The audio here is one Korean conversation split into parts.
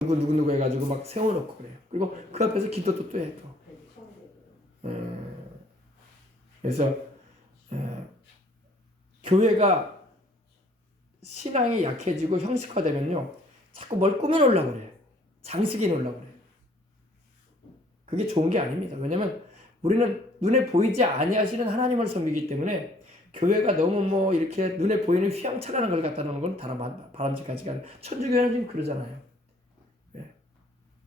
누구 해가지고 막 세워놓고 그래요. 그리고 그 앞에서 기도도 또 해. 그래서 교회가 신앙이 약해지고 형식화되면요, 자꾸 뭘 꾸며놓으려고 그래요. 장식해 놓으려고 그래요. 그게 좋은 게 아닙니다. 왜냐면 우리는 눈에 보이지 아니하시는 하나님을 섬기기 때문에 교회가 너무 이렇게 눈에 보이는 휘황찬란한 걸 갖다 놓는 건 바람직하지가 않아요. 천주교회는 지금 그러잖아요.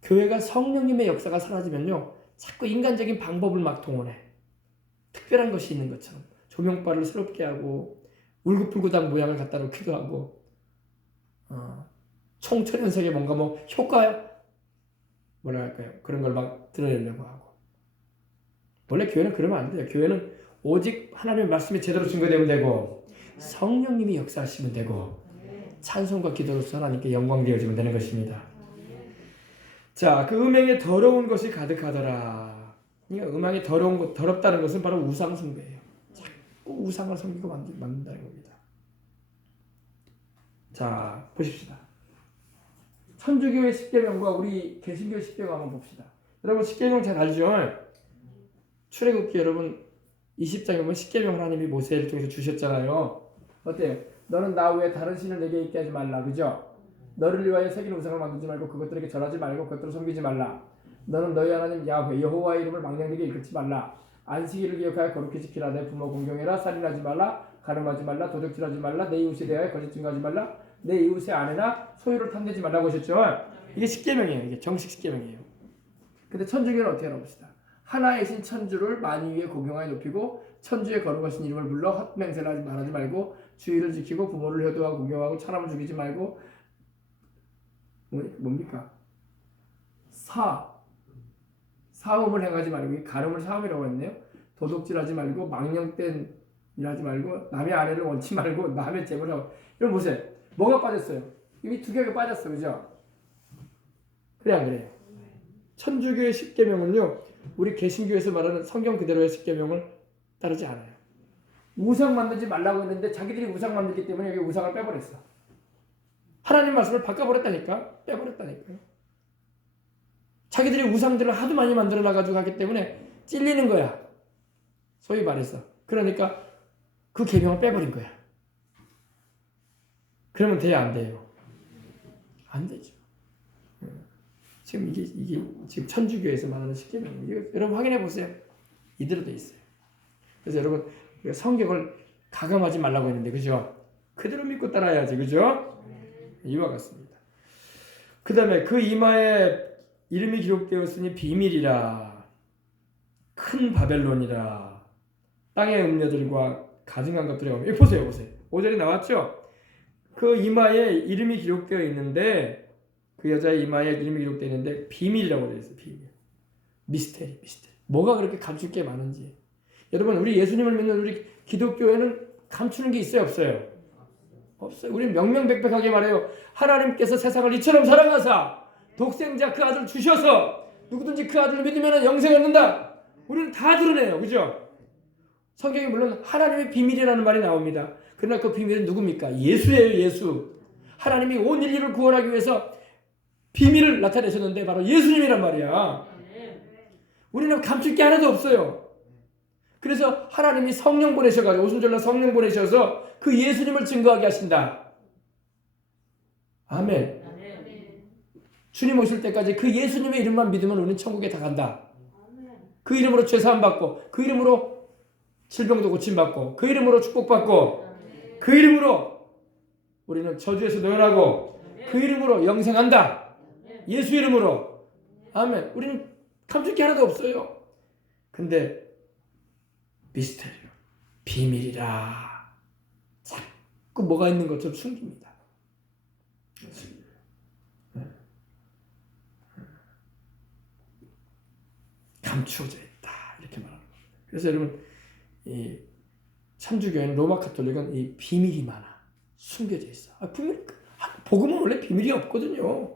교회가 성령님의 역사가 사라지면요, 자꾸 인간적인 방법을 막 동원해. 특별한 것이 있는 것처럼 조명바를 새롭게 하고 울긋불긋한 모양을 갖다 놓기도 하고, 총천연색의 뭔가 효과, 뭐라 할까요? 그런 걸 막 드러내려고 하고. 원래 교회는 그러면 안 돼요. 교회는 오직 하나님의 말씀이 제대로 증거되면 되고, 성령님이 역사하시면 되고, 찬송과 기도로서 하나님께 영광 되어지면 되는 것입니다. 자, 그 음행에 더러운 것이 가득하더라. 그러니까 음행이 더럽다는 것은 바로 우상 숭배예요. 자꾸 우상을 섬기고 만든다는 겁니다. 자, 보십시다. 천주교의 십계명과 우리 개신교의 십계명 한번 봅시다. 여러분 십계명 잘 알죠? 출애굽기 여러분 20장에 보면 십계명 하나님이 모세를 통해서 주셨잖아요. 어때요? 너는 나 외에 다른 신을 내게 있게 하지 말라. 그죠? 너를 위하여 새긴 우상을 만들지 말고 그것들에게 절하지 말고 그것들을 섬기지 말라. 너는 너희 하나님 야훼 여호와의 이름을 망령되게 일컫지 말라. 안식일을 기억하여 거룩히 지키라. 내 부모 공경해라. 살인하지 말라. 가늠하지 말라. 도둑질하지 말라. 내 이웃에 대하여 거짓 증거하지 말라. 내 이웃의 아내나 소유를 탐내지 말라고 하셨죠. 이게 십계명이에요. 이게 정식 십계명이에요. 근데 천주교는 어떻게 하나 봅시다. 하나이신 천주를 만유 위에 공경하여 높이고 천주의 거룩하신 이름을 불러 헛맹세를 말하지 말고 주의를 지키고 부모를 효도하고 공경하고 사람을 죽이지 말고 뭡니까? 사음을 행하지 말고, 가늠을 사음이라고 했네요. 도둑질하지 말고 망령된 일하지 말고 남의 아내를 원치 말고 남의 재물을 하고. 이런 보세요. 뭐가 빠졌어요? 이미 두 개가 빠졌어, 그죠? 그래 안 그래요? 천주교의 십계명은요, 우리 개신교에서 말하는 성경 그대로의 십계명을 따르지 않아요. 우상 만들지 말라고 했는데 자기들이 우상 만들기 때문에 여기 우상을 빼버렸어. 하나님 말씀을 바꿔버렸다니까. 빼버렸다니까요. 자기들이 우상들을 하도 많이 만들어 놔가지고 하기 때문에 찔리는 거야. 소위 말해서. 그러니까 그 계명을 빼버린 거야. 그러면 돼요, 안 돼요? 안 되죠. 지금 이게 지금 천주교에서 말하는 십계명. 여러분 확인해 보세요. 이대로 돼 있어요. 그래서 여러분 성경을 가감하지 말라고 했는데, 그죠? 그대로 믿고 따라야지, 그죠? 이와 같습니다. 그 다음에 그 이마에 이름이 기록되었으니 비밀이라, 큰 바벨론이라, 땅의 음녀들과 가증한 것들이 오면, 보세요. 5절이 나왔죠? 그 이마에 이름이 기록되어 있는데, 그 여자의 이마에 이름이 기록되어 있는데 비밀이라고 되어 있어요. 비밀. 미스테리. 뭐가 그렇게 감출 게 많은지. 여러분, 우리 예수님을 믿는 우리 기독교에는 감추는 게 있어요, 없어요? 없어요. 우리 명명백백하게 말해요. 하나님께서 세상을 이처럼 사랑하사 독생자 그 아들 주셔서 누구든지 그 아들을 믿으면 영생을 얻는다. 우리는 다 드러내요. 그죠? 성경에 물론 하나님의 비밀이라는 말이 나옵니다. 그러나 그 비밀은 누굽니까? 예수예요. 예수. 하나님이 온 인류를 구원하기 위해서 비밀을 나타내셨는데 바로 예수님이란 말이야. 우리는 감출 게 하나도 없어요. 그래서 하나님이 성령 보내셔가지고 오순절날 성령 보내셔서 그 예수님을 증거하게 하신다. 아멘. 주님 오실 때까지 그 예수님의 이름만 믿으면 우리는 천국에 다 간다. 그 이름으로 죄사함 받고, 그 이름으로 질병도 고침받고, 그 이름으로 축복받고, 그 이름으로 우리는 저주에서 놓여나고, 그 이름으로 영생한다. 예수 이름으로. 아멘. 우리는 감출 게 하나도 없어요. 근데 미스테리, 비밀이라, 자꾸 뭐가 있는 것처럼 숨깁니다. 감추어져 있다, 이렇게 말하는 겁니다. 그래서 여러분, 이 천주교회는 로마 카톨릭은 이 비밀이 많아, 숨겨져 있어. 복음은 원래 비밀이 없거든요.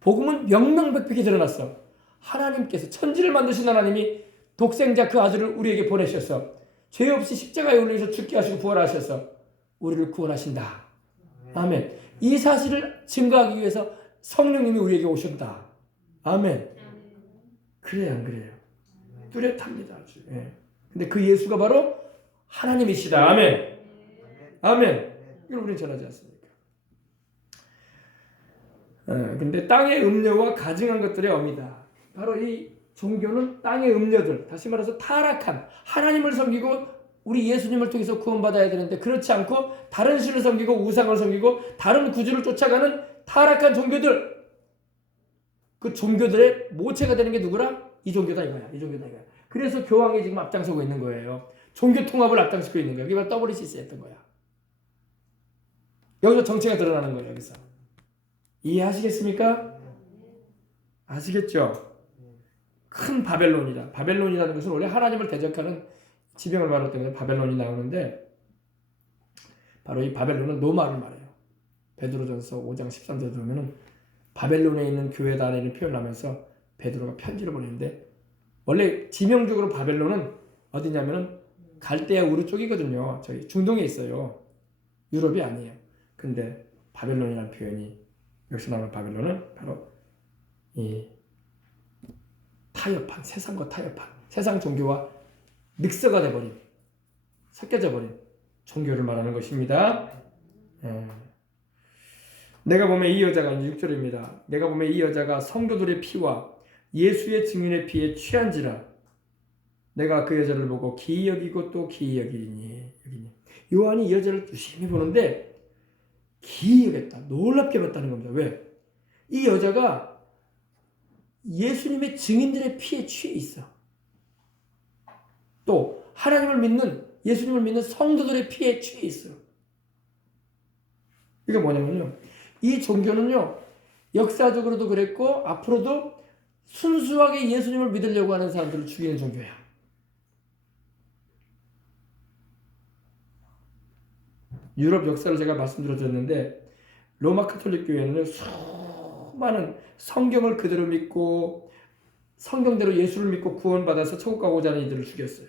복음은 명명백백히 드러났어. 하나님께서 천지를 만드신 하나님이 독생자 그 아들을 우리에게 보내셔서 죄 없이 십자가에 올리셔서 죽게 하시고 부활하셔서 우리를 구원하신다. 아멘. 이 사실을 증거하기 위해서 성령님이 우리에게 오셨다. 아멘. 그래요, 안 그래요? 뚜렷합니다. 아주. 예. 근데 그 예수가 바로 하나님이시다. 아멘. 아멘. 이걸 우리는 전하지 않습니까? 근데 땅의 음료와 가증한 것들의 어미다. 바로 이 종교는 땅의 음료들, 다시 말해서 타락한 하나님을 섬기고 우리 예수님을 통해서 구원받아야 되는데 그렇지 않고 다른 신을 섬기고 우상을 섬기고 다른 구주를 쫓아가는 타락한 종교들, 그 종교들의 모체가 되는 게 누구라? 이 종교다 이거야. 이 종교다 이거야. 그래서 교황이 지금 앞장서고 있는 거예요. 종교 통합을 앞장서고 있는 거예요. 이게 바로 WCC였던 거야. 여기서 정체가 드러나는 거예요. 여기서 이해하시겠습니까? 아시겠죠? 큰 바벨론이다. 바벨론이라는 것은 원래 하나님을 대적하는 지병을 말할 때문에 바벨론이 나오는데 바로 이 바벨론은 노마를 말해요. 베드로전서 5장 13절 보면은 바벨론에 있는 교회단에 표현을 하면서 베드로가 편지를 보내는데 원래 지명적으로 바벨론은 어디냐면은 갈대아 우르 쪽이거든요. 저기 중동에 있어요. 유럽이 아니에요. 근데 바벨론이라는 표현이 여기서 나오는 바벨론은 바로 이 타협한, 세상과 타협한, 세상 종교와 믹서가 돼버린, 섞여져 버린 종교를 말하는 것입니다. 내가 보면 이 여자가 6절입니다. 내가 보면 이 여자가 성도들의 피와 예수의 증인의 피에 취한지라 내가 그 여자를 보고 기이 여기고 또 기이 여기니. 요한이 이 여자를 유심히 보는데 기이 여겼다. 놀랍게 봤다는 겁니다. 왜? 이 여자가 예수님의 증인들의 피에 취해 있어. 또 하나님을 믿는, 예수님을 믿는 성도들의 피에 취해 있어. 이게 뭐냐면요, 이 종교는요 역사적으로도 그랬고 앞으로도 순수하게 예수님을 믿으려고 하는 사람들을 죽이는 종교야. 유럽 역사를 제가 말씀드렸는데 로마 카톨릭 교회는 수많은 성경을 그대로 믿고 성경대로 예수를 믿고 구원받아서 천국 가고자 하는 이들을 죽였어요.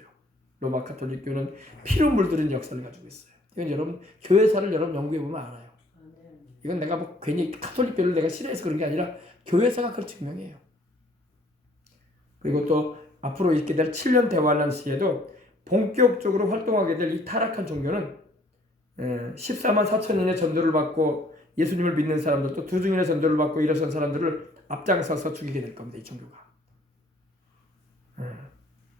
로마 카톨릭 교회는 피로 물들인 역사를 가지고 있어요. 이건 여러분 교회사를 여러분 연구해 보면 알아요. 이건 내가 뭐 괜히 카톨릭 교회를 내가 싫어해서 그런 게 아니라 교회사가 그걸 증명해요. 그리고 또 앞으로 있게 될 7년 대환란 시에도 본격적으로 활동하게 될 이 타락한 종교는 14만 4천인의 전도를 받고 예수님을 믿는 사람들 또 2중인의 전도를 받고 일어선 사람들을 앞장서서 죽이게 될 겁니다. 이 종교가.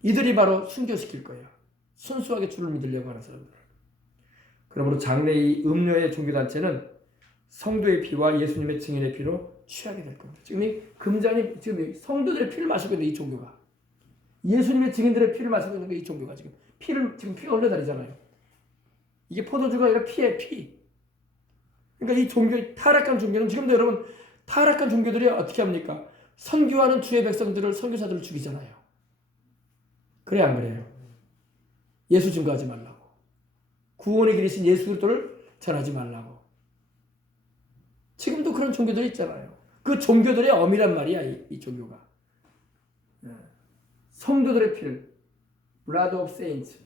이들이 바로 순교시킬 거예요. 순수하게 주를 믿으려고 하는 사람들. 그러므로 장래 이 음료의 종교단체는 성도의 피와 예수님의 증인의 피로 취하게 될 겁니다. 지금 이 금잔이 지금 성도들의 피를 마시고 있는 이 종교가, 예수님의 증인들의 피를 마시고 있는 게 이 종교가 지금 피가 흘러다니잖아요. 이게 포도주가 아니라 피에 피. 그러니까 이 종교, 타락한 종교는 지금도 여러분 타락한 종교들이 어떻게 합니까? 선교하는 주의 백성들을, 선교사들을 죽이잖아요. 그래 안 그래요? 예수 증거하지 말라고, 구원의 길이신 예수 그리스도를 전하지 말라고. 지금도 그런 종교들이 있잖아요. 그 종교들의 엄이란 말이야. 이 종교가 성도들의 피를, blood of saints,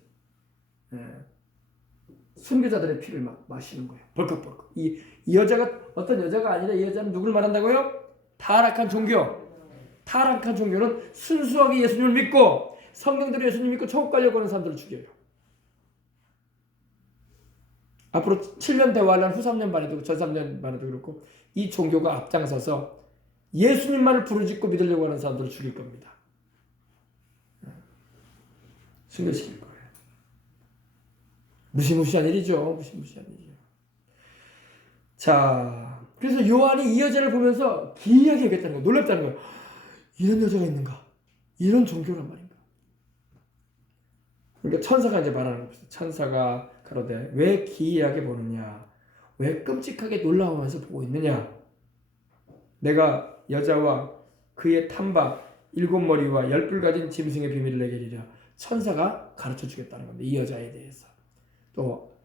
순교자들의 피를 막 마시는 거예요. 벌컥벌컥. 이 여자가 어떤 여자가 아니라 이 여자는 누굴 말한다고요? 타락한 종교. 타락한 종교는 순수하게 예수님을 믿고 성경대로 예수님 믿고 천국 가려고 하는 사람들을 죽여요. 앞으로 7년 대환란 후 3년 반에도 전 3년 반에도 그렇고 이 종교가 앞장서서 예수님만을 부르짖고 믿으려고 하는 사람들을 죽일 겁니다. 순교시킬 거예요. 무시무시한 일이죠. 무시무시한 일이죠. 자, 그래서 요한이 이 여자를 보면서 기이하게 여겼다는 거예요. 놀랍다는 거예요. 이런 여자가 있는가? 이런 종교란 말인가? 그러니까 천사가 이제 말하는 겁니다. 천사가 가로되 왜 기이하게 보느냐? 왜 끔찍하게 놀라워하면서 보고 있느냐? 내가 여자와 그의 탐박 7머리와 10뿔 가진 짐승의 비밀을 내게 이르리라. 천사가 가르쳐 주겠다는 겁니다. 이 여자에 대해서. 또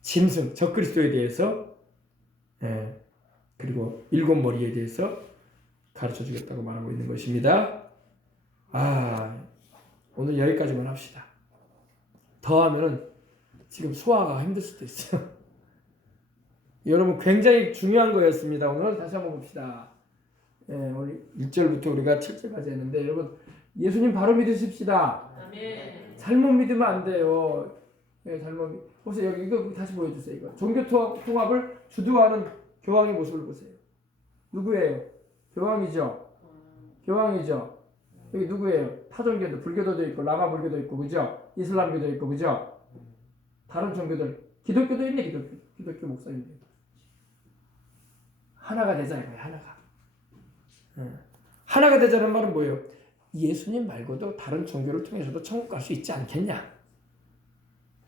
짐승, 적그리스도에 대해서, 그리고 7머리에 대해서 가르쳐 주겠다고 말하고 있는 것입니다. 오늘 여기까지만 합시다. 더 하면은 지금 소화가 힘들 수도 있어요. 여러분 굉장히 중요한 거였습니다. 오늘 다시 한번 봅시다. 오늘 1절부터 우리가 7절까지 했는데 여러분 예수님 바로 믿으십시다. 아멘. 잘못 믿으면 안 돼요. 보세요. 여기 이거 다시 보여주세요. 이거 종교 통합을 주도하는 교황의 모습을 보세요. 누구예요? 교황이죠. 교황이죠. 여기 누구예요? 타종교도 불교도도 있고 라마 불교도 있고 그죠? 이슬람교도 있고 그죠? 다른 종교들 기독교도 있네. 기독교 목사님들 하나가 되자 이거예요. 하나가 되자는 말은 뭐예요? 예수님 말고도 다른 종교를 통해서도 천국 갈 수 있지 않겠냐?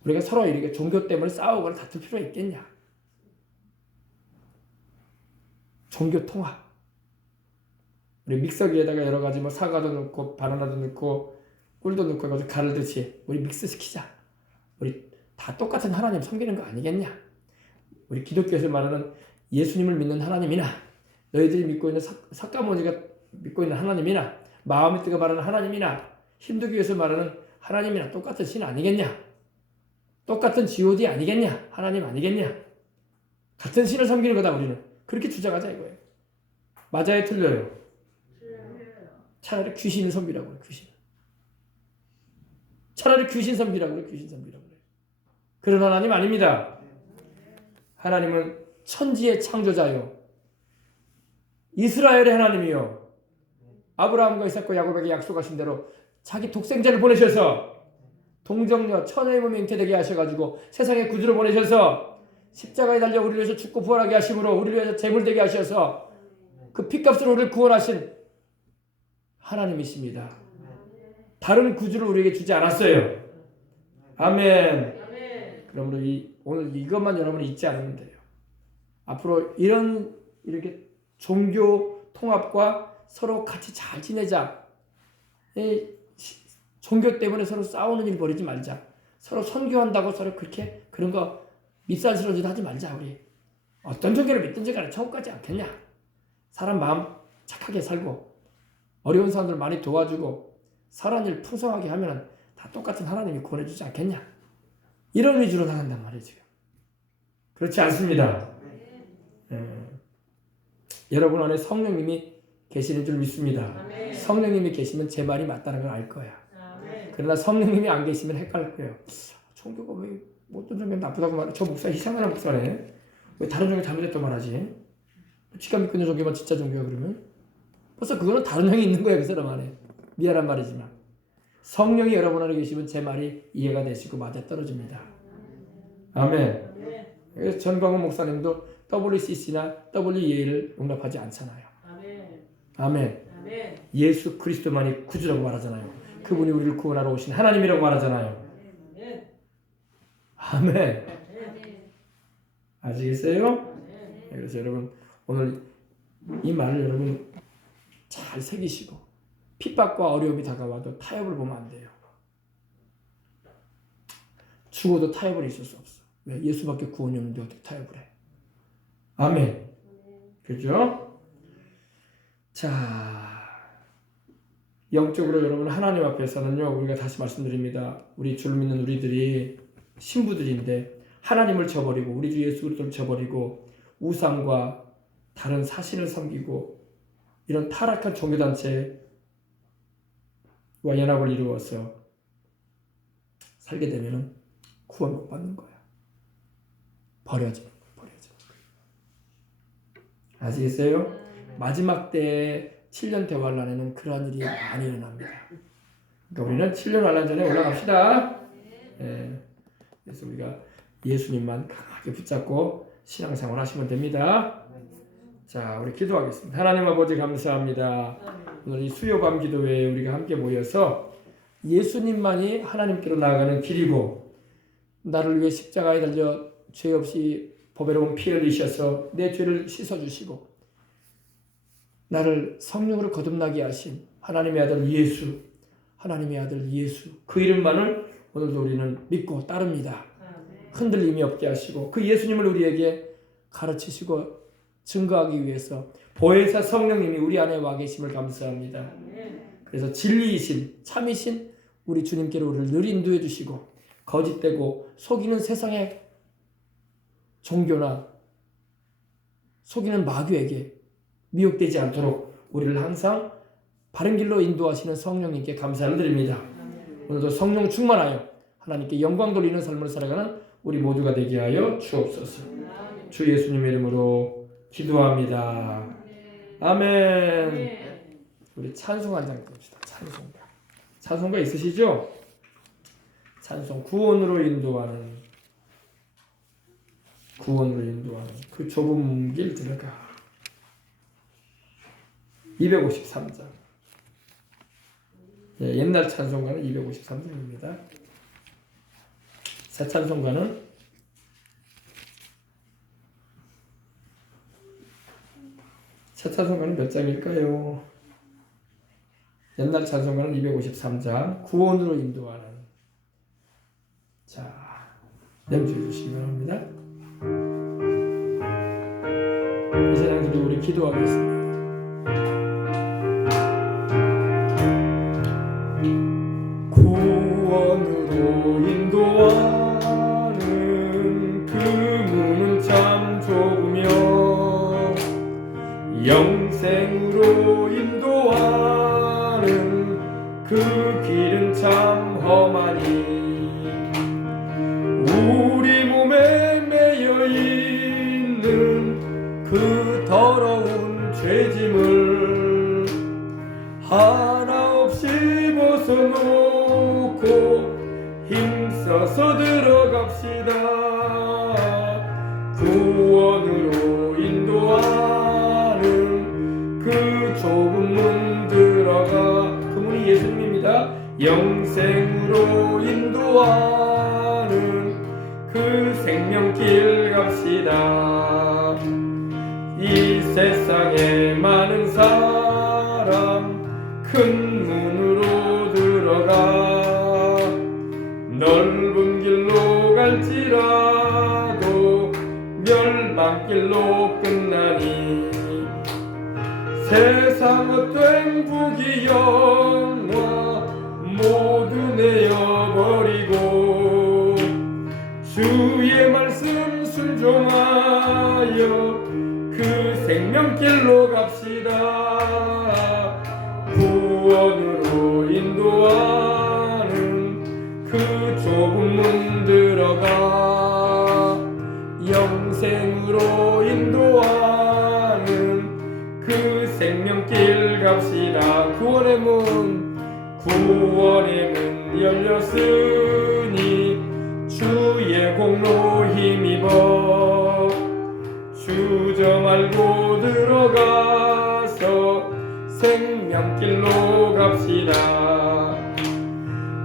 우리가 서로 이렇게 종교 때문에 싸우거나 다툴 필요가 있겠냐? 종교 통합. 우리 믹서기에다가 여러 가지 뭐 사과도 넣고 바나나도 넣고 꿀도 넣고 해가지고 가르듯이 우리 믹스시키자. 우리 다 똑같은 하나님 섬기는 거 아니겠냐? 우리 기독교에서 말하는 예수님을 믿는 하나님이나 너희들이 믿고 있는 석가모니가 믿고 있는 하나님이나 마음의 뜨가 말하는 하나님이나 힌두교에서 말하는 하나님이나 똑같은 신 아니겠냐? 똑같은 G.O.D 아니겠냐? 하나님 아니겠냐? 같은 신을 섬기는 거다 우리는. 그렇게 주장하자 이거예요. 맞아요? 틀려요? 차라리 귀신을 섬기라고 그래. 차라리 귀신 섬기라고 그래. 그런 하나님 아닙니다. 하나님은 천지의 창조자요. 이스라엘의 하나님이요. 아브라함과 이삭과 야곱에게 약속하신 대로 자기 독생자를 보내셔서 동정녀 천의 몸에 잉태되게 하셔가지고 세상에 구주로 보내셔서 십자가에 달려 우리를 위해서 죽고 부활하게 하심으로 우리를 위해서 제물되게 하셔서 그 피값으로 우리를 구원하신 하나님이십니다. 다른 구주를 우리에게 주지 않았어요. 아멘. 그러므로 오늘 이것만 여러분이 잊지 않으면 돼요. 앞으로 이렇게 종교 통합과 서로 같이 잘 지내자. 종교 때문에 서로 싸우는 일 벌이지 말자. 서로 선교한다고 서로 그렇게 그런 거 밉살스러운 짓 하지 말자. 우리 어떤 종교를 믿든지 간에 천국 가지 않겠냐. 사람 마음 착하게 살고 어려운 사람들 많이 도와주고 선한 일 풍성하게 하면 다 똑같은 하나님이 구원해주지 않겠냐. 이런 위주로 나간단 말이에요. 지금 그렇지 않습니다. 여러분 안에 성령님이 계시는 줄 믿습니다. 성령님이 계시면 제 말이 맞다는 걸 알 거야. 그러나 성령님이 안 계시면 헷갈릴 거예요. 종교가 왜 어떤 종교는 나쁘다고 말해? 저 목사 이상한 목사네. 왜 다른 종교 잘못했다고 말하지? 지가 믿고 있는 종교만 진짜 종교야 그러면? 벌써 그거는 다른 형이 있는 거야 그 사람 안에. 미안한 말이지만 성령이 여러분 안에 계시면 제 말이 이해가 되시고 맞아떨어집니다. 아멘. 그래서 전광훈 목사님도 WCC나 WEA를 용납하지 않잖아요. 아멘. 예수 그리스도만이 구주라고 말하잖아요. 그분이 우리를 구원하러 오신 하나님이라고 말하잖아요. 아멘. 아시겠어요? 그래서 여러분 오늘 이 말을 여러분 잘 새기시고 핍박과 어려움이 다가와도 타협을 보면 안 돼요. 죽어도 타협을 있을 수 없어. 왜? 예수밖에 구원이 없는데 어떻게 타협을 해? 아멘. 그죠? 자, 영적으로 여러분 하나님 앞에서는요 우리가 다시 말씀드립니다. 우리 주를 믿는 우리들이 신부들인데 하나님을 저버리고 우리 주 예수 그리스도를 저버리고 우상과 다른 사신을 섬기고 이런 타락한 종교단체와 연합을 이루어서 살게 되면 구원 못 받는 거야. 버려지는 거야. 아시겠어요? 마지막 때 7년 대환란에는 그러한 일이 많이 일어납니다. 그러니까 우리는 7년 환란 전에 올라갑시다. 그래서 우리가 예수님만 강하게 붙잡고 신앙생활 하시면 됩니다. 자, 우리 기도하겠습니다. 하나님 아버지 감사합니다. 오늘 이 수요밤 기도회에 우리가 함께 모여서 예수님만이 하나님께로 나아가는 길이고 나를 위해 십자가에 달려 죄 없이 보배로운 피 흘리셔서 내 죄를 씻어주시고 나를 성령으로 거듭나게 하신 하나님의 아들 예수, 하나님의 아들 예수 그 이름만을 오늘도 우리는 믿고 따릅니다. 흔들림이 없게 하시고 그 예수님을 우리에게 가르치시고 증거하기 위해서 보혜사 성령님이 우리 안에 와 계심을 감사합니다. 그래서 진리이신 참이신 우리 주님께로 우리를 늘 인도해 주시고 거짓되고 속이는 세상의 종교나 속이는 마귀에게 미혹되지 않도록 우리를 항상 바른 길로 인도하시는 성령님께 감사를 드립니다. 오늘도 성령 충만하여 하나님께 영광 돌리는 삶을 살아가는 우리 모두가 되게 하여 주옵소서. 주 예수님의 이름으로 기도합니다. 아멘. 우리 찬송 한 장 봅시다. 찬송가 있으시죠? 찬송 구원으로 인도하는 그 좁은 길 들어가. 253장. 예, 옛날 찬송가는 253장입니다. 새 찬송가는 몇 장일까요? 옛날 찬송가는 253장 구원으로 인도하는. 자, 염두해 주시기 바랍니다. 이 시간 들이 우리 기도하겠습니다. 구원으로 인도하는 그 문은 참 좁으며 영생으로 인도하는 그 길은 참 험하니 우리 몸에 매여 있는 그 더러운 죄짐을 하나 없이 벗어놓고 힘써서 들어갑시다. 구원으로 인도하는 그 좁은 문 들어가. 그 문이 예수님입니다. 영생으로 인도하는 그 생명길 갑시다. 이 세상에 많은 사람 큰 문으로 들어가 넓은 길로 갈지라도 멸망길로 끝나니 세상 헛된 부귀영화 모두 내어버리고 주의 말씀 순종하여 그 생명길로 갑시다. 구원으로 인도하는 그 좁은 문 들어가 영생으로 인도하는 그 생명길 갑시다. 구원의 문 열렸으니 주의 공로 힘입어 주저 말고 들어가서 생명길로 갑시다.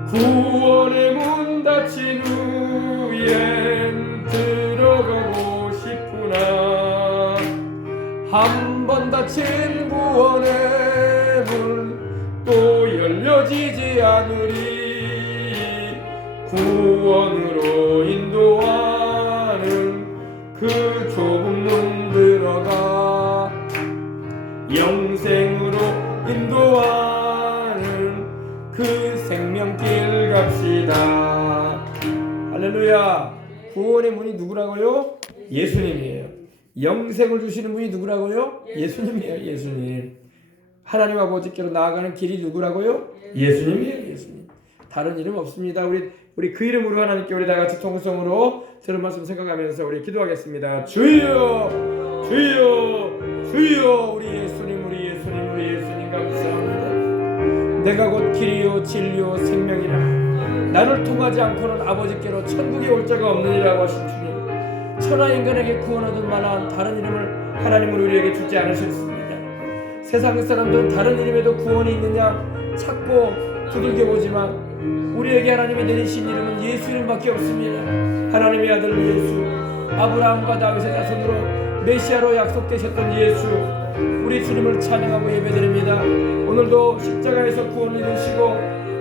구원의 문 닫힌 후엔 들어가고 싶구나. 한 번 닫힌 구원의 문 또 열려지지 않으리. 구원으로 인도하는 그 좁은 문 들어가 영생으로 인도하는 그 생명길 갑시다. 할렐루야. 구원의 문이 누구라고요? 예수님이에요. 영생을 주시는 분이 누구라고요? 예수님이에요. 예수님. 하나님 아버지께로 나아가는 길이 누구라고요? 예수님이에요. 예수님. 다른 이름 없습니다. 우리 그 이름으로 하나님께 우리 다 같이 통성으로 들은 말씀 생각하면서 우리 기도하겠습니다. 주여, 주여, 주여. 우리 예수님 감사합니다. 내가 곧 길이요 진리요 생명이라. 나를 통하지 않고는 아버지께로 천국에 올 자가 없느니라고 하신 주님. 천하 인간에게 구원 얻을 만한 다른 이름을 하나님은 우리에게 주지 않으셨습니다. 세상 사람들은 다른 이름에도 구원이 있느냐 찾고 두들겨 보지만 우리에게 하나님이 내리신 이름은 예수 이름밖에 없습니다. 하나님의 아들 예수, 아브라함과 다윗의 자손으로 메시아로 약속되셨던 예수, 우리 주님을 찬양하고 예배드립니다. 오늘도 십자가에서 구원을 이루시고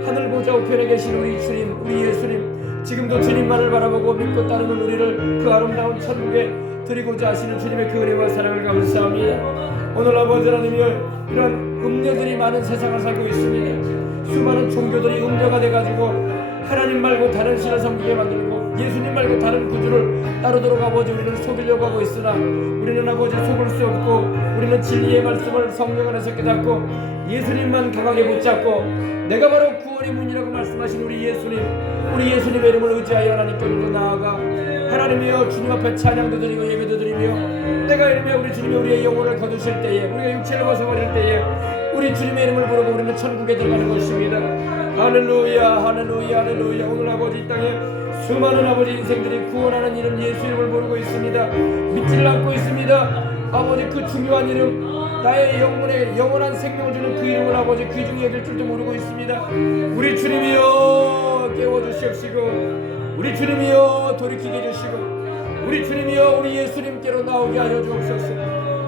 하늘 보좌 우편에 계신 우리 주님, 우리 예수님, 지금도 주님만을 바라보고 믿고 따르는 우리를 그 아름다운 천국에 드리고자 하시는 주님의 그 은혜와 사랑을 감사합니다. 오늘 아버지 하나님이여, 이런 음녀들이 많은 세상을 살고 있습니다. 수많은 종교들이 음녀가 돼가지고 하나님 말고 다른 신을 섬기게 만들고 예수님 말고 다른 구주를 따르도록 아버지 우리는 속이려고 하고 있으나 우리는 아버지 속을 수 없고, 우리는 진리의 말씀을 성령 안에서 깨닫고 예수님만 강하게 붙잡고 내가 바로 구원의 문이라고 말씀하신 우리 예수님의 이름을 의지하여 하나님께 우리로 나아가 하나님이여 주님 앞에 찬양도 드리고 예배도 드리며, 내가 이름에 우리 주님이 우리의 영혼을 거두실 때에, 우리가 육체를 벗어버릴 때에 우리 주님의 이름을 부르고 우리는 천국에 들어가는 것입니다. 할렐루야 할렐루야 할렐루야. 오늘 아버지 이 땅에 수많은 아버지 인생들이 구원하는 이름 예수 이름을 모르고 있습니다. 믿지를 않고 있습니다. 아버지 그 중요한 이름, 나의 영혼에 영원한 생명을 주는 그 이름을 아버지 귀중히 여길 줄도 모르고 있습니다. 우리 주님이여 깨워주시옵시고, 우리 주님이여 돌이키게 해주시고, 우리 주님이여 우리 예수님께로 나오게 하여 주옵소서.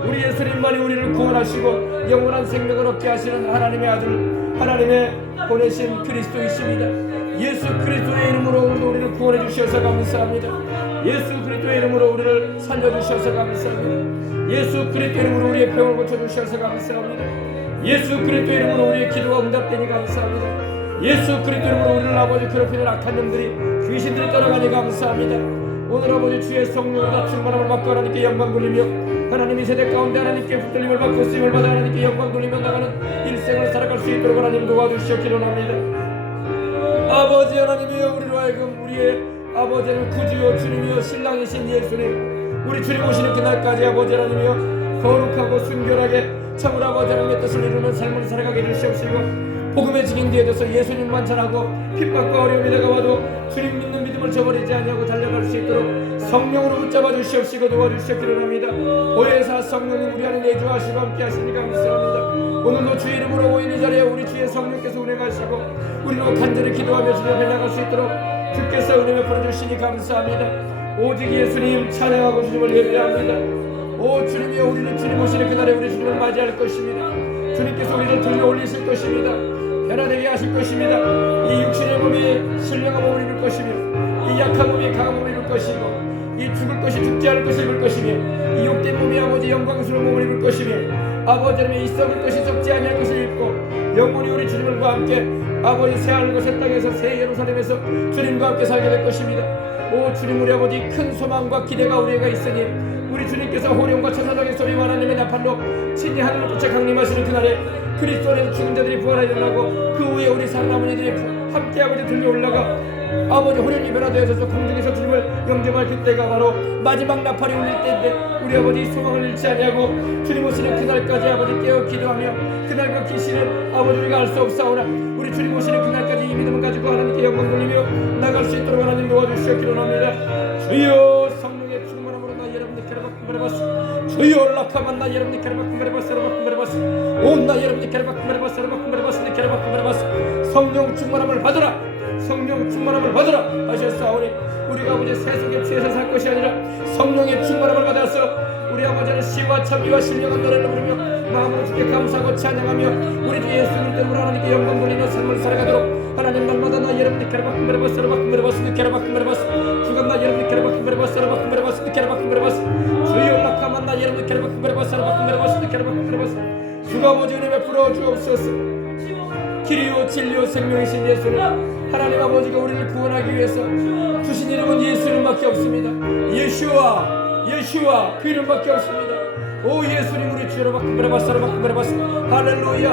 우리 예수님만이 우리를 구원하시고 영원한 생명을 얻게 하시는 하나님의 아들, 하나님의 보내신 그리스도이십니다. 예수 그리스도의 이름으로 오늘도 우리를 구원해 주셔서 감사합니다. 예수 그리스도의 이름으로 우리를 살려주셔서 감사합니다. 예수 그리스도의 이름으로 우리의 병을 고쳐주셔서 감사합니다. 예수 그리스도의 이름으로 우리의 기도가 응답되니 감사합니다. 예수 그리스도의 이름으로 우리를 아버지 괴롭히는 악한 놈들이, 귀신들이 떠나가니 감사합니다. 오늘 아버지 주의 성령으로 충만함을 받고 하나님께 영광 돌리며, 하나님 이 세대 가운데 하나님께 붙들림을 받고 쓰임을 받아 하나님께 영광 돌리며 나가는 일생을 살아갈 수 있도록 하나님 도와주시옵기를 원합니다. 아버지 하나님이여, 우리로 하여금 우리의 아버지는 구주요 주님이여 신랑이신 예수님, 우리 주님 오시는 그날까지 아버지 하나님이여 거룩하고 순결하게 참으로 아버지 하나님의 뜻을 이루는 삶을 살아가게 해주시옵시고, 복음의 증인 되어져서 예수님만 전하고 핍박과 어려움이 다가와도 주님 믿는 믿음을 저버리지 아니하고 달려갈 수 있도록 성령으로 붙잡아 주시옵시고 도와주시옵기를 합니다. 보혜사 성령님 우리 안에 내주하시고 함께 하시니 감사합니다. 오늘도 주의 이름으로 모인 이 자리에 우리 주의 성령께서 운행하시고 우리로 간절히 기도하며 주님 앞에 나갈 수 있도록 주께서 은혜 베풀어 주시니 감사합니다. 오직 예수님 찬양하고 주님을 예배합니다. 오 주님이여, 우리는 주님 오시는 그날에 우리 주님을 맞이할 것입니다. 주님께서 우리를 들려 올리실 것입니다. 변화되게 하실 것입니다. 이 육신의 몸이 신령한 몸을 입을 것이며, 이 약한 몸이 강한 몸을 입을 것이고, 이 죽을 것이 죽지 않을 것을 입을 것이며, 이 욕된 몸이 아버지 영광스러운 몸을 입을 것이며, 아버지 이름에 이 썩을 것이 썩지 아니할 것을 입고 영원히 우리 주님과 함께 아버지 새하늘과 새 땅에서 새 예루살렘에서 주님과 함께 살게 될 것입니다. 오 주님, 우리 아버지 큰 소망과 기대가 우리가 있으니 우리 주님께서 호령과 천사장의 소리와 하나님의 나팔로 친히 하늘을 쫓아 강림하시는 그날에 그리스도 안에서 죽은 자들이 부활하여 일어나고 그 후에 우리 살아남은 이들이 함께 아버지 들려 올라가 아버지 호련이 변화되어서 공중에서 주님을 영접할 그때가 바로 마지막 나팔이 울릴 때인데, 우리 아버지 소망을 잃지 아니하고 주님 오시는 그날까지 아버지 깨어 기도하며 그날과 계시는 아버지 우리가 알 수 없사오나 우리 주님 오시는 그날까지 이 믿음을 가지고 하나님께 영광 돌리며 나갈 수 있도록 하나님 도와주시옵기를 원합니다. 주여 성령의 충만함으로 나 여러분들께로 바꾸버려봤어. 주여 올라가만 나 여러분들께로 바꾸버려봤어. 온 나 여러분들께로 바꾸버려봤어. 성령 충만함을 받으라. 성령 충만함을 받으라 하셨사오니 우리가 아버지 세속에 취해서 살 것이 아니라 성령의 충만함을 받아서 우리 아버지는 시와 찬미와 신령한 노래를 부르며 마음으로 주께 감사하고 찬양하며 우리 주 예수 그리스도로 하나님께 영광 돌리는 삶을 살아가도록 하나님 날마다 나 여러분들께로 바꾸버려봤어. 주간 나 여러분들께로 바꾸버려봤어. 주여 올라가만 나 여러분들께로 바꾸버려봤어. 주가 아버지 은혜 베풀어 주옵소서. 길이요 진리요 생명이신 예수님, 하나님 아버지가 우리를 구원하기 위해서 주신 이름은 예수 이름밖에 없습니다. 예수와 그 이름밖에 없습니다. 오 예수님, 우리 주여로 바꾸버려봤어. 할렐루야.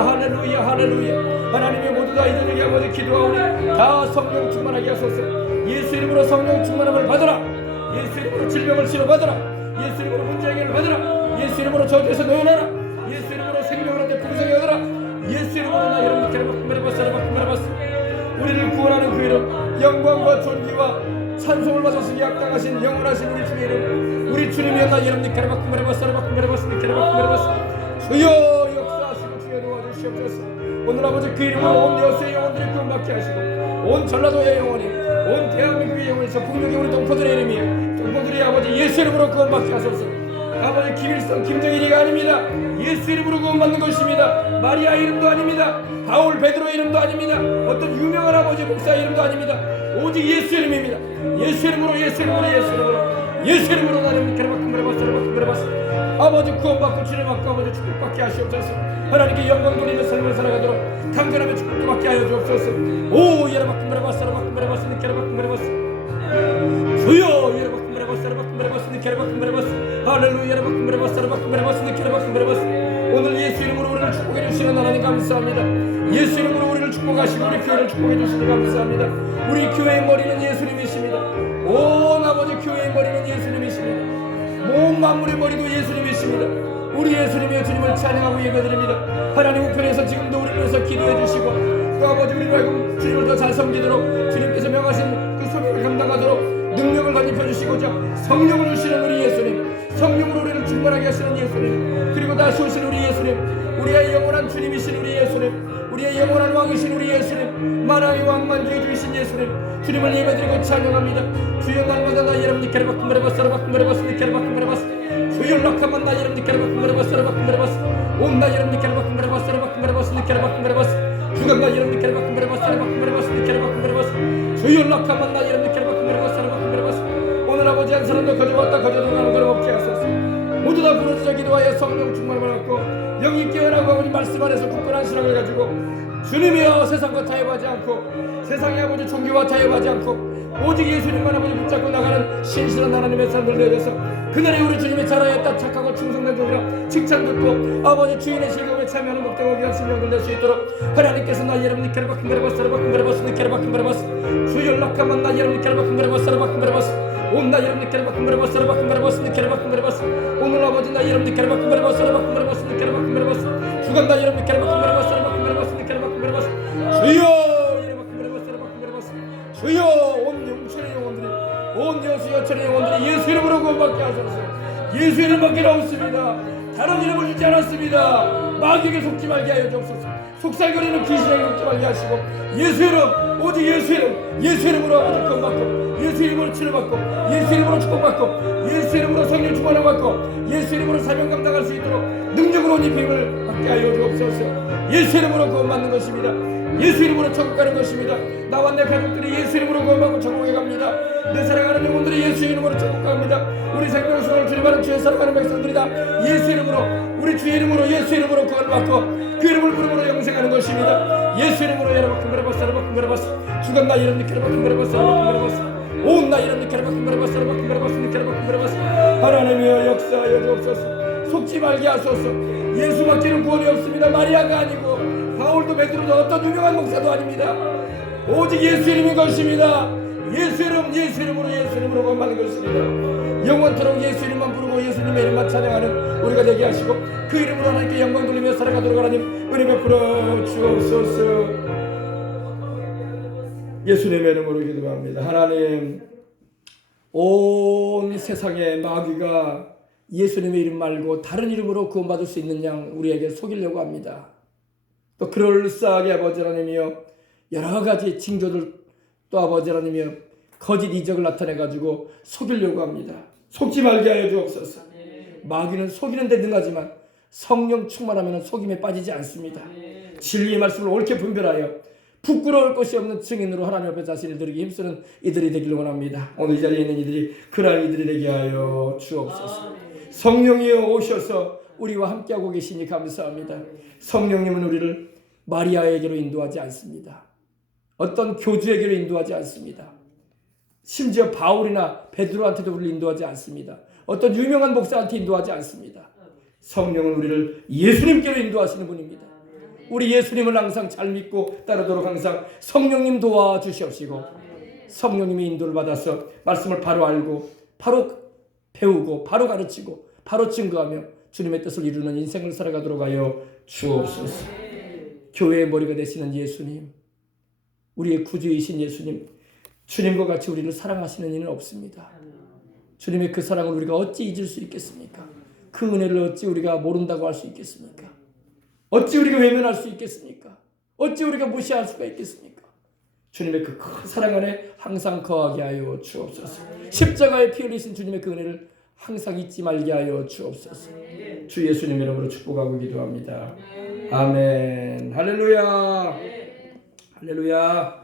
하나님의 모두 다 이들에게 아버지 기도하오니 다 성령 충만하게 하소서. 예수 이름으로 성령 충만함을 받으라. 예수 이름으로 질병을 치료받으라. 예수 이름으로 문제 해결을 받으라. 예수 이름으로 저주에서 놓여놔라. 예수 이름으로 생명을 얻되 풍성히 얻으라. 예수 이름으로 나 여러분들께로 바꾸버려봤어. 우리를 구원하는 그 이름, 영광과 존귀와 찬송을 받으시기 합당하신 영원하신 우리 주의 이름, 우리 주님이여 나 여러분들께로 바꾸버려봤어. 주여 역사하시고 주여 도와주시옵소서. 오늘 아버지 그 이름으로 온 여수의 영혼들이 구원받게 하시고 온 전라도의 영혼이, 온 대한민국의 영혼이, 저 북녘의 우리 동포들의 이름이, 동포들이 아버지 예수 이름으로 구원받게 하소서. 아버지 김일성, 김정일이가 아닙니다. 예수 이름으로 구원받는 것입니다. 마리아 이름도 아닙니다. 바울, 베드로 이름도 아닙니다. 어떤 유명한 아버지 목사 이름도 아닙니다. 오직 예수 이름입니다. 예수 이름으로 예수 이름으로 하나님 기름받고 아버지 구원받고 주님받고 아버지 축복받게 하시옵소서. 하나님께 영광 돌리는 삶을 살아가도록 강건하며 축복도 받게 하여 주옵소서. 오 예라바kum 주여 할렐루야 오늘 예수 이름으로 우리를 축복해 주시는 하나님 감사합니다. 예수 이름으로 우리를 축복하시고 우리 교회를 축복해 주시는 감사합니다. 우리 교회의 머리는 예수님이십니다. 온 아버지 교회의 머리는 예수님이십니다. 온 만물의 머리도 예수님이십니다. 우리 예수님이여 주님을 찬양하고 예배드립니다. 하나님 우편에서 지금도 우리를 위해서 기도해 주시고 또 아버지 우리로 하여금 주님을 더 잘 섬기도록 주님께서 명하신 그 소명을 감당하도록 능력을 많이 펴주시고자 성령을 주시는 우리 예수님, 성령으로 우리를 충만하게 하시는 예수님, 그리고 다시 오신 우리 예수님, 우리의 영원한 주님이신 우리 예수님, 우리의 영원한 왕이신 우리 예수님, 만왕의 왕 만주의 주이신 예수님, 주님을 예배드리고 찬양합니다. 주여 날마다 나 여러분들 바꿈 주여 연락하면 나 여러분들 바꿈 온 나 여러분들 바꿈 주간 나 여러분들 바꿈 주여 연락하면 나 여러분들 바꿈 오늘 아버지 한 사람도 거저왔다 거저들어가는 걸 없게 하소서. 모두 다 부르짖어 기도하여 성령 충만을 받고 영이 깨어나고 아버지 말씀 안에서 굳건한 신앙을 가지고 주님이여 세상과 타협하지 않고 세상의 아버지 종교와 타협하지 않고 오직 예수님만 아버지 붙잡고 나가는 신실한 하나님의 사람들 되어서 그날에 우리 주님의 자라였다 착하고 충성된 종이라 칭찬 듣고 아버지 주인의 실감에 참여하는 목적을 위한 신명들 낼 수 있도록 하나님께서 나 여러분들 바꿈 주 연락하면 나 여러분들 바꿈 온 나 여러분들 바꿈 오늘 아버지 나 여러분들 바꿈 주간 나 여러분들 주여 온 영천의 영혼들이 온 여수 여천의 영혼들이 예수 이름으로 구원받게 하소서. 예수 이름밖에 없습니다. 다른 이름을 주지 않았습니다. 마귀에게 속지 말게 하여 주옵소서. 속살거리는 귀신에게 속지 말게 하시고 예수 이름 오직 예수 이름으로 아버지 구원받고 예수 이름으로 치료받고 예수 이름으로 축복받고 예수 이름으로 성령 충만을 받고 예수 이름으로 사명 감당할 수 있도록 능력으로 온 입힘을 받게 하여 주옵소서. 예수 이름으로 구원받는 것입니다. 예수 이름으로 천국 가는 것입니다. 나와 내 가족들이 예수 이름으로 구원받고 천국에 갑니다. 내 사랑하는 영혼들이 예수 이름으로 천국 갑니다. 우리 생명수를 주님하는 주의 사랑하는 백성들이다. 예수 이름으로 우리 주의 이름으로 예수 이름으로 구원받고 그 이름을 부름으로 영생하는 것입니다. 예수 이름으로 여러분 주간 나 이름 니케르 온 나 이름 니케르 하나님이여 역사하여 주옵소서. 속지 말게 하소서. 예수밖에는 구원이 없습니다. 마리아가 아니고 바울도 베드로도 어떤 유명한 목사도 아닙니다. 오직 예수 이름인 것입니다. 예수 이름으로 구원받는 것입니다. 영원토록 예수 이름만 부르고 예수님의 이름만 찬양하는 우리가 되게 하시고 그 이름으로 하나님께 영광 돌리며 살아가도록 하나님 은혜 베풀어 주옵소서. 예수님의 이름으로 기도합니다. 하나님 온 세상의 마귀가 예수님의 이름 말고 다른 이름으로 구원받을 수 있는 양 우리에게 속이려고 합니다. 또 그럴싸하게 아버지 하나님이여 여러 가지 징조들 또 아버지 하나님이여 거짓 이적을 나타내가지고 속이려고 합니다. 속지 말게 하여 주옵소서. 마귀는 속이는 데 능하지만 성령 충만하면 속임에 빠지지 않습니다. 진리의 말씀을 옳게 분별하여 부끄러울 것이 없는 증인으로 하나님 앞에 자신을 드리기 힘쓰는 이들이 되기를 원합니다. 오늘 이 자리에 있는 이들이 그러한 이들이 되게 하여 주옵소서. 성령이여 오셔서 우리와 함께하고 계시니 감사합니다. 성령님은 우리를 마리아에게로 인도하지 않습니다. 어떤 교주에게로 인도하지 않습니다. 심지어 바울이나 베드로한테도 우리를 인도하지 않습니다. 어떤 유명한 목사한테 인도하지 않습니다. 성령은 우리를 예수님께로 인도하시는 분입니다. 우리 예수님을 항상 잘 믿고 따르도록 항상 성령님 도와주시옵시고 성령님의 인도를 받아서 말씀을 바로 알고 바로 배우고 바로 가르치고 바로 증거하며 주님의 뜻을 이루는 인생을 살아가도록 하여 주옵소서. 교회의 머리가 되시는 예수님, 우리의 구주이신 예수님, 주님과 같이 우리를 사랑하시는 이는 없습니다. 주님의 그 사랑을 우리가 어찌 잊을 수 있겠습니까? 그 은혜를 어찌 우리가 모른다고 할 수 있겠습니까? 어찌 우리가 외면할 수 있겠습니까? 어찌 우리가 무시할 수가 있겠습니까? 주님의 그 큰 사랑 안에 항상 거하게 하여 주옵소서. 십자가에 피 흘리신 주님의 그 은혜를 항상 잊지 말게 하여 주옵소서. 주 예수님 이름으로 축복하고 기도합니다. 아멘. 할렐루야. 할렐루야.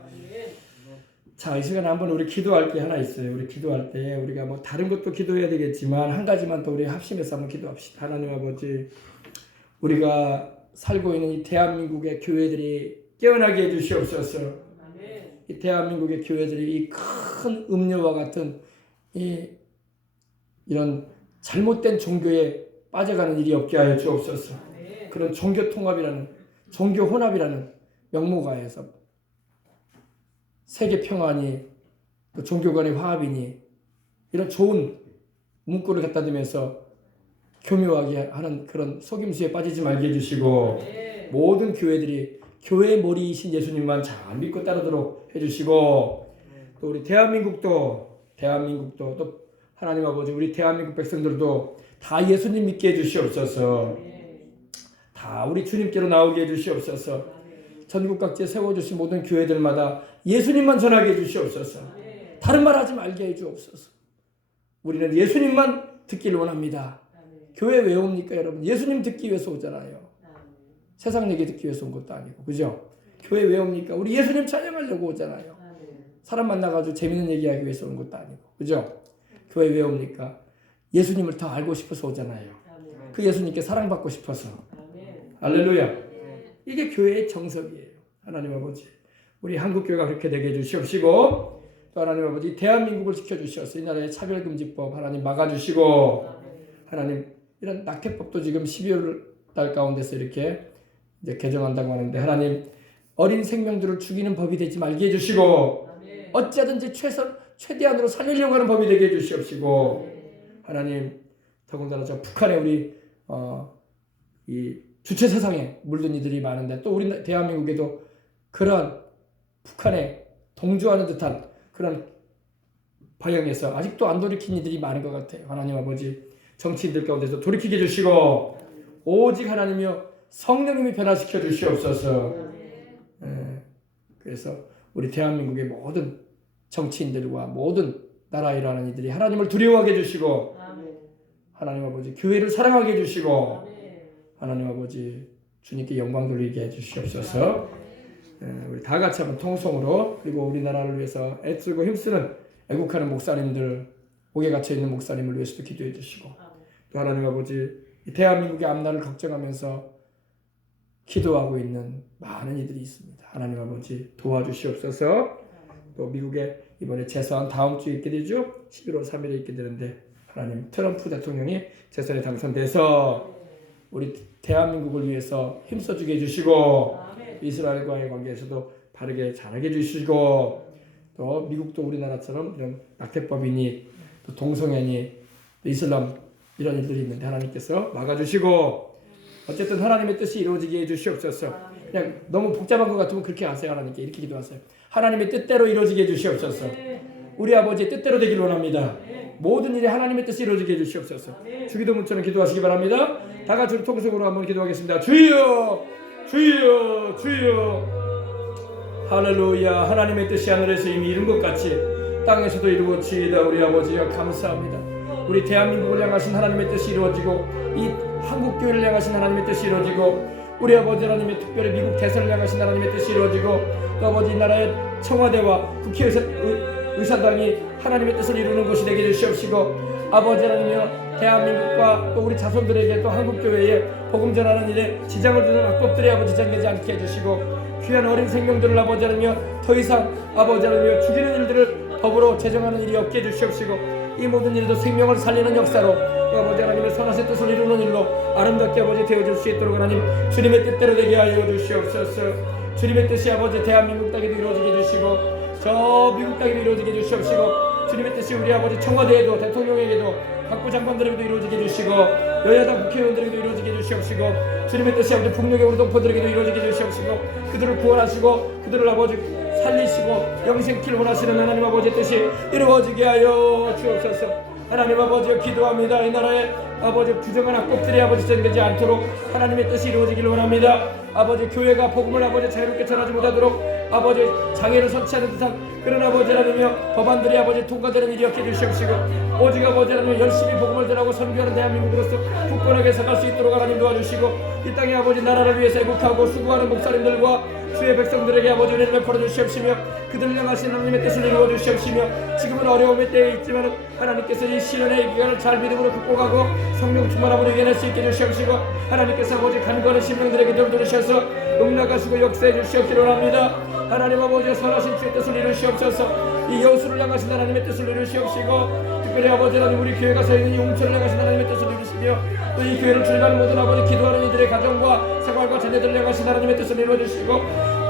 자, 이 시간에 한번 우리 기도할 게 하나 있어요. 우리 기도할 때 우리가 뭐 다른 것도 기도해야 되겠지만 한 가지만 더 우리 합심해서 한번 기도합시다. 하나님 아버지, 우리가 살고 있는 이 대한민국의 교회들이 깨어나게 해주시옵소서. 이 대한민국의 교회들이 이 큰 음료와 같은 이런 잘못된 종교에 빠져가는 일이 없게 하여 주옵소서. 그런 종교 통합이라는, 종교 혼합이라는 명목하에서 세계 평화니 또 종교 간의 화합이니 이런 좋은 문구를 갖다 대면서 교묘하게 하는 그런 속임수에 빠지지 말게 해주시고, 모든 교회들이 교회의 머리이신 예수님만 잘 믿고 따르도록 해주시고, 또 우리 대한민국도 또 하나님 아버지, 우리 대한민국 백성들도 다 예수님 믿게 해주시옵소서. 다 우리 주님께로 나오게 해주시옵소서. 전국 각지에 세워주신 모든 교회들마다 예수님만 전하게 해주시옵소서. 다른 말 하지 말게 해주옵소서. 우리는 예수님만 듣기를 원합니다. 교회 왜 옵니까 여러분? 예수님 듣기 위해서 오잖아요. 세상 얘기 듣기 위해서 온 것도 아니고, 그죠? 교회 왜 옵니까? 우리 예수님 찬양하려고 오잖아요. 사람 만나가지고 재밌는 얘기하기 위해서 온 것도 아니고, 그죠? 교회 왜 옵니까? 예수님을 더 알고 싶어서 오잖아요. 그 예수님께 사랑받고 싶어서. 할렐루야. 이게 교회의 정석이에요. 하나님 아버지, 우리 한국교회가 그렇게 되게 해주시옵시고, 또 하나님 아버지 대한민국을 지켜주시옵소서. 이 나라의 차별금지법 하나님 막아주시고, 하나님 이런 낙태법도 지금 12월 달 가운데서 이렇게 이제 개정한다고 하는데, 하나님 어린 생명들을 죽이는 법이 되지 말게 해주시고, 어찌하든지 최대한으로 살리려고 하는 법이 되게 해주시옵시고, 하나님 더군다나 저 북한에 우리 이 주체 세상에 물든 이들이 많은데, 또 우리 대한민국에도 그런 북한에 동조하는 듯한 그런 방향에서 아직도 안 돌이킨 이들이 많은 것 같아요. 하나님 아버지, 정치인들 가운데서 돌이키게 해주시고, 오직 하나님이여 성령님이 변화시켜 주시옵소서. 그래서 우리 대한민국의 모든 정치인들과 모든 나라에 일하는 이들이 하나님을 두려워하게 해주시고, 하나님 아버지 교회를 사랑하게 해주시고, 하나님 아버지 주님께 영광 돌리게 해주시옵소서. 우리 다 같이 한번 통성으로, 그리고 우리나라를 위해서 애쓰고 힘쓰는 애국하는 목사님들, 옥에 갇혀 있는 목사님을 위해서도 기도해 주시고, 또 하나님 아버지 이 대한민국의 앞날을 걱정하면서 기도하고 있는 많은 이들이 있습니다. 하나님 아버지 도와주시옵소서. 또 미국에 이번에 재선 다음 주에 있게 되죠. 11월 3일에 있게 되는데, 하나님 트럼프 대통령이 재선에 당선돼서 우리 대한민국을 위해서 힘써주게 해주시고, 이스라엘과의 관계에서도 바르게 잘하게 해주시고, 또 미국도 우리나라처럼 이런 낙태법이니 또 동성애니 또 이슬람 이런 일들이 있는데 하나님께서 막아주시고, 어쨌든 하나님의 뜻이 이루어지게 해주시옵소서. 그냥 너무 복잡한 것 같으면 그렇게 하세요. 하나님께 이렇게 기도하세요. 하나님의 뜻대로 이루어지게 해주시옵소서. 우리 아버지의 뜻대로 되길 원합니다. 모든 일이 하나님의 뜻이 이루어지게 해주시옵소서. 주기도문처럼 기도하시기 바랍니다. 다 같이 우리 통성으로 한번 기도하겠습니다. 주여, 주여, 주여. 할렐루야. 하나님의 뜻이 하늘에서 이미 이룬 것 같이 땅에서도 이루어지이다. 우리 아버지여 감사합니다. 우리 대한민국을 향하신 하나님의 뜻이 이루어지고, 이 한국교회를 향하신 하나님의 뜻이 이루어지고, 우리 아버지 하나님의 특별히 미국 대선을 향하신 하나님의 뜻이 이루어지고, 또 아버지 나라의 청와대와 국회의사 의사당이 하나님의 뜻을 이루는 것이 되게 해주시옵시고, 아버지 하나님이여 대한민국과 또 우리 자손들에게 또 한국교회에 복음 전하는 일에 지장을 주는 악법들이 아버지 장되지 않게 해주시고, 귀한 어린 생명들을 아버지 하나님이여 더 이상 아버지 하나님이여 죽이는 일들을 법으로 제정하는 일이 없게 해주시옵시고, 이 모든 일에도 생명을 살리는 역사로 또 아버지 하나님의 선하신 뜻을 이루는 일로 아름답게 아버지 되어줄 수 있도록 하나님 주님의 뜻대로 되게 하여 주시옵소서. 주님의 뜻이 아버지 대한민국 땅에도 이루어지게 해주시고, 저 미국 땅에도 이루어지게 해주시옵시고, 주님의 뜻이 우리 아버지 청와대에도 대통령에게도 각부 장관들에게도 이루어지게 해주시고, 여야당 국회의원들에게도 이루어지게 해주시옵시고, 주님의 뜻이 아버지 북녘의 우리 동포들에게도 이루어지게 해주시옵시고, 그들을 구원하시고 그들을 아버지 살리시고 영생키를 원하시는 하나님 아버지의 뜻이 이루어지게 하여 주옵소서. 하나님 아버지 기도합니다. 이 나라의 아버지 부정한 악법들이 아버지 전되지 않도록 하나님의 뜻이 이루어지기를 원합니다. 아버지 교회가 복음을 아버지 자유롭게 전하지 못하도록 아버지 장애를 설치하는 듯한 그런 아버지라며 법안들이 아버지 통과되는 일이 없게 해주시옵시고 오직 아버지라며 열심히 복음을 전하고 선교하는 대한민국으로서 굳건하게 서갈 수 있도록 하나님 도와주시고 이 땅에 아버지 나라를 위해서 애국하고 수고하는 목사님들과 주의 백성들에게 아버지 은혜를 베풀어 주시옵시며 그들을 향하신 하나님의 뜻을 이루어 주시옵시며 지금은 어려움의 때에 있지만 하나님께서 이 시련의 기간을 잘 믿음으로 극복하고 성령 충만함으로 이겨낼 수 있게 해주시옵시고 하나님께서 아버지 간과하는 심령들에게 기도를 들으셔서 응낙하시고 역사해 주시옵기를 원합니다. 하나님 아버지의 선하신 주의 뜻을 이루시옵소서. 이 여수를 향하신 하나님의 뜻을 이루시옵시고 특별히 아버지 하나님 우리 교회가 서있는 이 웅천을 향하신 하나님의 뜻을 이루시며 또 이 교회를 출입하는 모든 아버지 기도하는 이들의 가정과 생활과 자녀들을 향하신 하나님의 뜻을 이루어주시고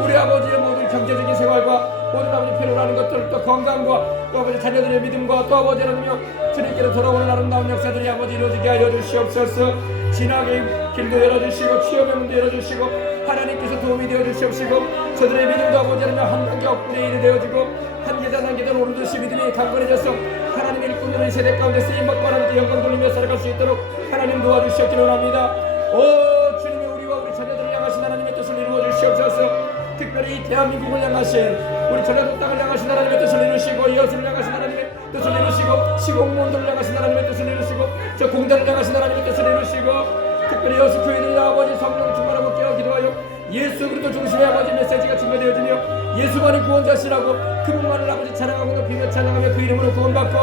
우리 아버지의 모든 경제적인 생활과 모든 아버지 필요로 하는 것들 또 건강과 또 아버지 자녀들의 믿음과 또 아버지 하나님여 주님께로 돌아오는 아름다운 역사들이 아버지 이루어지게 하여 주시옵소서. 진학의 길도 열어주시고 취업의 문도 열어주시고 하나님께서 도움이 되어주시옵시고 저들의 믿음도 아버지 하나님 한 단계 업그레이드 되어지고 한 계단 한 계단 오르듯이 믿음이 강건해져서 하나님의 일꾼들의 세대 가운데 쓰임받고 하나님께 영광 돌리며 살아갈 수 있도록 하나님 도와주시옵기를 원합니다. 오 주님이 우리와 우리 자녀들을 향하신 하나님의 뜻을 이루어 주시옵소서. 특별히 이 대한민국을 향하신 우리 전라도 땅을 향하신 하나님의 뜻을 이루시고 여수를 향하신 하나님의 뜻을 이루시고 시공문들을 향하신 하나님의 뜻을 이루시고 저 공단을 향하신 하나님의 뜻을 이루시고 특별히 여수 교회들이 아버지 성령 충만하고 깨어 기도하여 예수 그리스도 중심의 아버지 메시지가 증거되어지며 예수만이 구원자시라고 그분만을 아버지 자랑하고 높이며 찬양하며 그 이름으로 구원받고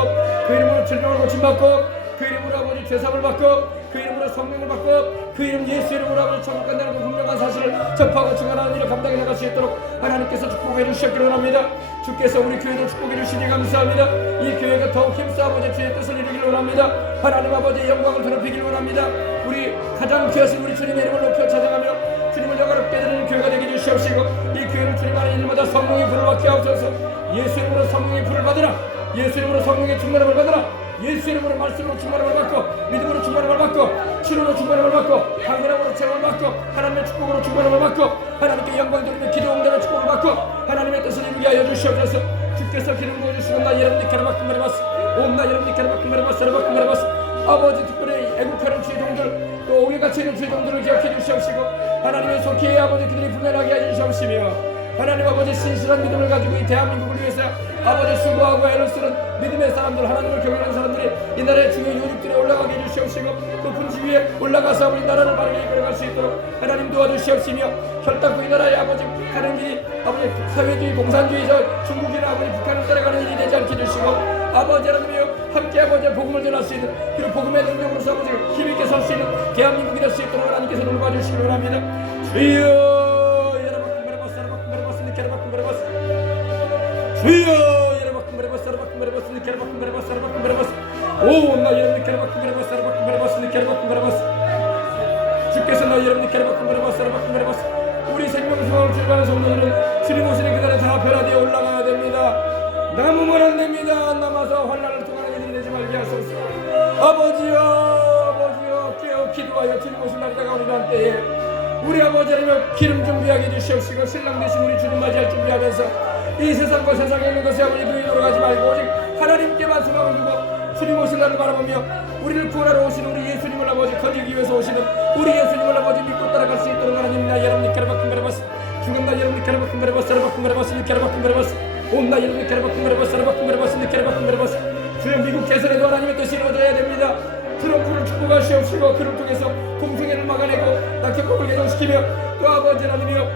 그 이름으로 질병을 고침받고 그 이름으로 아버지 죄사함을 받고 그 이름으로 성령을 받고 그 이름 예수 이름으로 아버지 천국 간다는 그 분명한 사실을 접하고 증언하는 일을 감당해 나갈 수 있도록 하나님께서 축복해 주시기를 원합니다. 주께서 우리 교회도 축복해 주시니 감사합니다. 이 교회가 더욱 힘써 아버지 주의 뜻을 이루기를 원합니다. 하나님 아버지의 영광을 더럽히기를 원합니다. 우리 가장 귀하신 우리 주님의 이름을 높여 찬양하며 주님을 영화롭게 드리는 교회가 되게 해주시옵시고 이 교회를 주님하는 일마다 성령의 불을 받게 하옵소서. 예수 이름으로 성령의 불을 받으라. 예수 이름으로 성령의 충만함을 받으라. 예수 이름으로 말씀으로 충만함을 받고 믿음으로 충만함을 받고 치료로 충만함을 받고 강건함으로 체험을 받고 하나님의 축복으로 충만함을 받고 하나님께 영광 돌리며 기도 응답의 축복을 받고 하나님의 뜻을 이루게 하여 주시옵소서. 주께서 기름 부어주시고 나 여러분들께로 맡긴 말해봤어. 나 여러분들께로 맡긴 말해봤어. 아버지 특별히 애국하는 주의 종들 또 오해같이 있는 주의 종들을 기억해 주시옵시고 하나님의 속히 아버지 그들이 분별하게 해 주시옵시며 하나님 아버지 신실한 믿음을 가지고 이 대한민국을 위해서 아버지 수고하고 애를 쓰는 믿음의 사람들 하나님을 경외하는 사람들이 이 나라의 주요 요직들에 올라가게 해주시옵시고 높은 지위에 올라가서 우리 나라를 바르게 이끌어갈 수 있도록 하나님 도와주시옵시며 혈당고 이 나라의 아버지 가는 길이 아버지 사회주의 공산주의 중국이나 아버지 북한을 따라가는 일이 되지 않게 해주시고 아버지 하나님이여 함께 아버지 복음을 전할 수 있는 그리고 복음의 능력으로서 아버지 힘있게 설 수 있는 대한민국이 될 수 있도록 하나님께서 도와주시기 원합니다. 주여 주여 오 나 여러분들 주께서 나 여러분들 우리 생명수강을 출발한 성도들은 주님 오시는 그날에 다 변화되어 올라가야 됩니다. 남으면 안 됩니다. 남아서 환난을 통하는 일이 되지 말게 하소서. 아버지여 깨어 기도하여 주님 오신 날 다가오는 때에 우리 아버지 하나님 기름 준비하게 해주시옵시고 신랑 되신 우리 주님 맞이할 준비하면서 이 세상과 세상에 있는 것에 아버지 누이 돌아가지 말고 오직 하나님께만 소망을 두고 주님 오신 날을 바라보며 우리를 구원하러 오시는 우리 예수님을 아버지 건지기 위해서 오시는 우리 예수님을 아버지 믿고 따라갈 수 있도록 하나님 나 여러분께로 바꾼 거라봤어. 중간 나 여러분께로 바꾼 거라봤어. 온 나 여러분께로 바꾼 거라봤어. 주여 미국 개선에도 하나님의 뜻이 이루어져야 됩니다. 트럼프를 축복하시옵시고 그를 통해서 공생애를 막아내고 낙태법을 개정시키며 또 아버지 하나님이여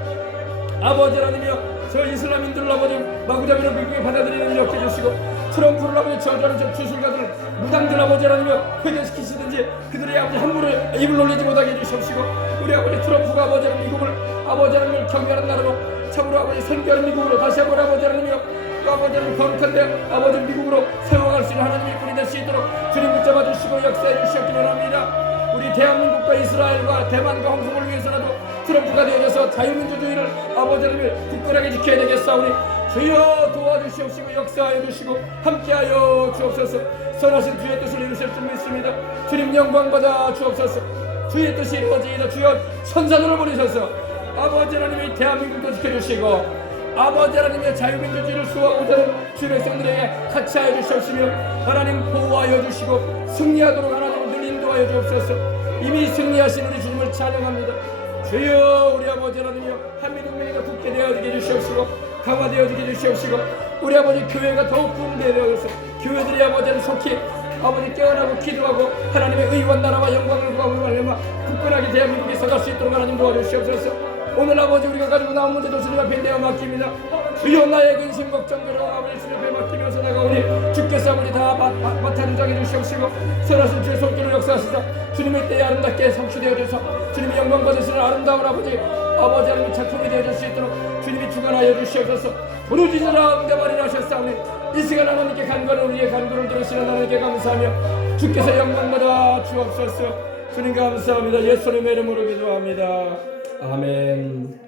저 이슬람인들을 아버지 마구잡이로 미국에 받아들이는 일 없게 해주시고 트럼프를 아버지 저주하는 저 주술가들 무당들 아버지 하나님이여 회개시키시든지 그들의 아버지 함부로 입을 놀리지 못하게 해주시옵시고 우리 아버지 트럼프가 아버지 하나님 미국을 아버지 하나님을 경외하는 나라로 참으로 아버지 선교하는 미국으로 다시 한번 아버지 하나님이여 또 아버지 하나님 거룩한데 아버지 미국으로 세워갈 수 있는 하나님의 분이 될 수 있도록 주님 붙잡아 주시고 역사해 주시옵기 원합니다. 우리 대한민국과 이스라엘과 대만과 홍콩을 위해서라도 트럼프가 되어져서 자유민주주의를 아버지 하나님을 굳건하게 지켜야 되겠사오니 주여 도와주시옵시고 역사하여 주시고 함께하여 주옵소서. 선하신 주의 뜻을 이루실 줄 믿습니다. 주님 영광받아 주옵소서. 주의 뜻이 이루어지이다. 주여 선산으로 보내셔서 아버지 하나님의 대한민국도 지켜주시고 아버지 하나님의 자유민주주의를 수호하고자 하는 주의 백성들에게 같이 하여 주시옵시며 하나님 보호하여 주시고 승리하도록 하나님을 늘 인도하여 인도하여 주옵소서. 이미 승리하신 우리 주님을 찬양합니다. 주여 우리 아버지 하나님이여 한민국명회가 굳게 되어지게 해주시옵시고 강화되어지게 해주시옵시고 우리 아버지 교회가 더욱 군대되어서 교회들이 아버지는 속히 아버지 깨어나고 기도하고 하나님의 의원 나라와 영광을 구하고 말미암아 굳건하게 대한민국이 서갈 수 있도록 하나님 도와주시옵소서. 오늘 아버지 우리가 가지고 나온 문제도 주님 앞에 내어 맡깁니다. 주여 나의 근심 걱정 괴로움 아버지 주님 앞에 맡기면서 나가오니 주께서 아버지 다 맡아주장해 주시옵시고 선하신 주의 손길로 역사하시사 주님의 때에 아름답게 성취되어 주셔서 주님이 영광 받으시는 아름다운 아버지 하나님의 작품이 되어줄 수 있도록 주님이 주관하여 주시옵소서. 부르짖으라 응답하리라 하셨사오니 이 시간 하나님께 간구하는 우리의 간구를 들으시는 하나님께 감사하며 주께서 영광 받아 주옵소서. 주님 감사합니다. 예수님의 이름으로 기도합니다. 아멘.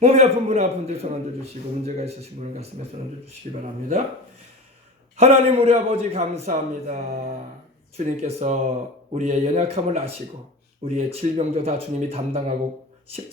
몸이 아픈 분은 아픈데 손 얹어주시고 문제가 있으신 분은 가슴에 손 얹어주시기 바랍니다. 하나님 우리 아버지 감사합니다. 주님께서 우리의 연약함을 아시고 우리의 질병도 다 주님이 담당하고